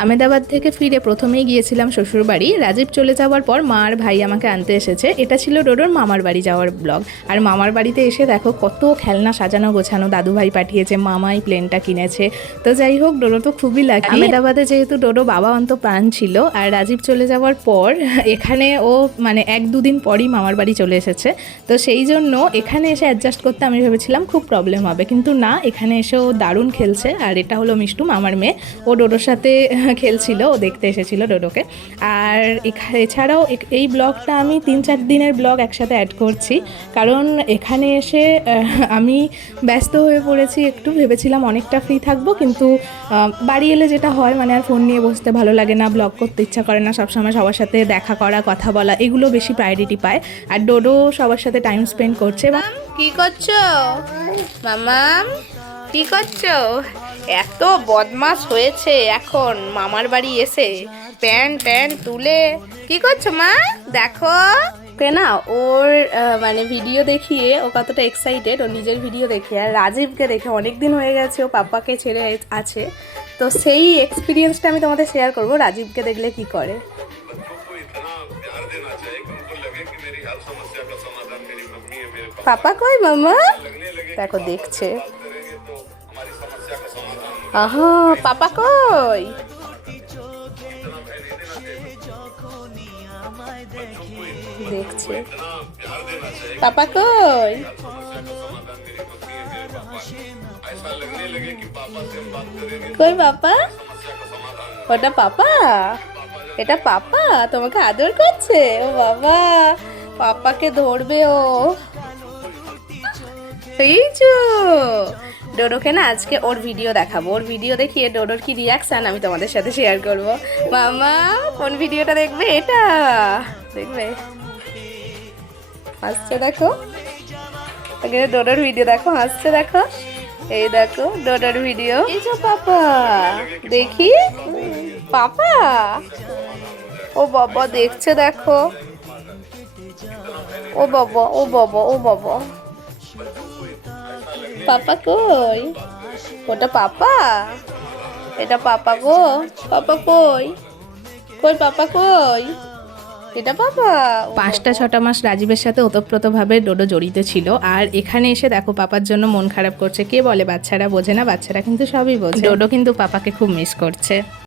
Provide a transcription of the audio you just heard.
আহমেদাবাদ থেকে ফিরে প্রথমেই গিয়েছিলাম শ্বশুরবাড়ি। রাজীব চলে যাওয়ার পর মা আর ভাই আমাকে আনতে এসেছে। এটা ছিল ডোডোর মামার বাড়ি যাওয়ার ব্লগ। আর মামার বাড়িতে এসে দেখো কত খেলনা সাজানো গোছানো, দাদু ভাই পাঠিয়েছে, মামাই প্লেনটা কিনেছে। তো যাই হোক, ডোডো তো খুবই লাকি। আহমেদাবাদে যেহেতু ডোডো বাবা অন্ত প্রাণ ছিল, আর রাজীব চলে যাওয়ার পর এখানে ও মানে 1-2 দিন পরই মামার বাড়ি চলে এসেছে। তো সেই জন্য এখানে এসে অ্যাডজাস্ট করতে আমি ভেবেছিলাম খুব প্রবলেম হবে, কিন্তু না, এখানে এসে ও দারুণ খেলছে। আর এটা হলো মিষ্টু, মামার মেয়ে। ও ডোডোর সাথে খেলছিল, ও দেখতে এসেছিল ডোডোকে। আর এছাড়াও এই ব্লগটা আমি 3-4 দিনের ব্লগ একসাথে অ্যাড করছি, কারণ এখানে এসে আমি ব্যস্ত হয়ে পড়েছি একটু। ভেবেছিলাম অনেকটা ফ্রি থাকবো, কিন্তু বাড়ি এলে যেটা হয়, মানে আর ফোন নিয়ে বসতে ভালো লাগে না, ব্লগ করতে ইচ্ছা করে না, সবসময় সবার সাথে দেখা করা, কথা বলা, এগুলো বেশি প্রায়োরিটি পায়। আর ডোডো সবার সাথে টাইম স্পেন্ড করছে। কি করছো মামাম? কি করছো? এত বদমাশ হয়েছে এখন মামার বাড়ি এসে, প্যান্ট তুলে। কি করছো মা? দেখো না ওর মানে ভিডিও দেখিয়ে ও কতটা এক্সাইটেড, ও নিজের ভিডিও দেখে। আর রাজীবকে দেখে অনেক দিন হয়ে গেছে ও পাপাকে ছেড়ে আছে, তো সেই এক্সপিরিয়েন্সটা আমি তোমাদের শেয়ার করব রাজীবকে দেখলে কি করে। পাপা কই মামা? দেখো দেখছে। আহা, পাপা কই? দেখছে। পাপা কই? কই পাপা? ওটা পাপা? এটা পাপা তোমাকে আদর করছে? ও বাবা, পাপাকে ধরবে ও। এই যে ডোডোকে না আজকে ওর ভিডিও দেখাবো, ওর ভিডিও দেখিয়ে ডোডোর কি রিয়াকশান আমি তোমাদের সাথে শেয়ার করব। মামা কোন ভিডিওটা দেখবে? এটা দেখবে, হাসছে দেখো। এখানে ডোডোর ভিডিও দেখো, হাসছে দেখো। এই দেখো ডোডোর ভিডিও। এই যে পাপা, দেখি পাপা। ও বাবা দেখছে দেখো। ও বাবা, ও বাবা, ও বাবা। পাপা কই? ওটা পাপা? এটা পাপা গো? পাপা কই? কই পাপা কই? এটা পাপা? 5-6 মাস রাজীবের সাথে ওতপ্রোতভাবে ডোডো জড়িত ছিল। আর এখানে এসে দেখো পাপার জন্য মন খারাপ করছে। কে বলে বাচ্চারা বোঝে না? বাচ্চারা কিন্তু সবই বোঝে। ডোডো কিন্তু পাপাকে খুব মিস করছে।